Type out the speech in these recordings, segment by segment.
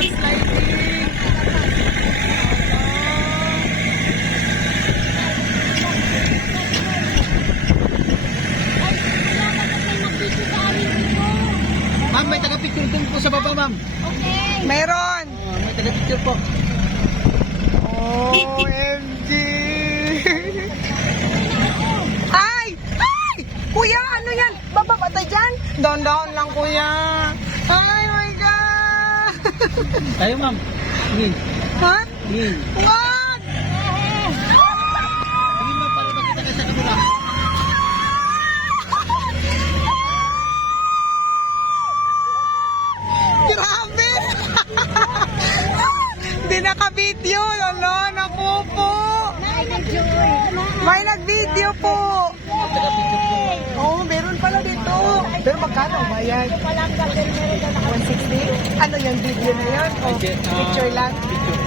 mag-sliding. Ma'am, may taga-picture dun po sa baba, ma'am. Okay. Meron. May taga-picture po. OMG! Ay! Ay! Kuya, ano yan? Bababa dyan? Down lang, kuya. Ay, my God! Tayo, ma'am. Sige. Ha? Sige. What? Sige, ma'am, para makita kayo sa kabila. Grabe! Hindi naka-video. Lolo, naku po. May nag-video po. Taga-picture po. Oo, meron pala dito. Pero magkano ba yan? 160? Ano yung video na yun? O, picture lang? Picture.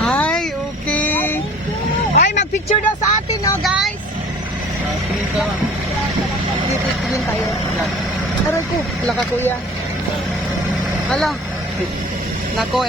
Ay, okay. Ay, mag-picture daw sa atin, no, guys? Tingin ka, ma'am. Dito, tingin tayo. Yan. Aray ko, wala ka, kuya. Hala. Nako,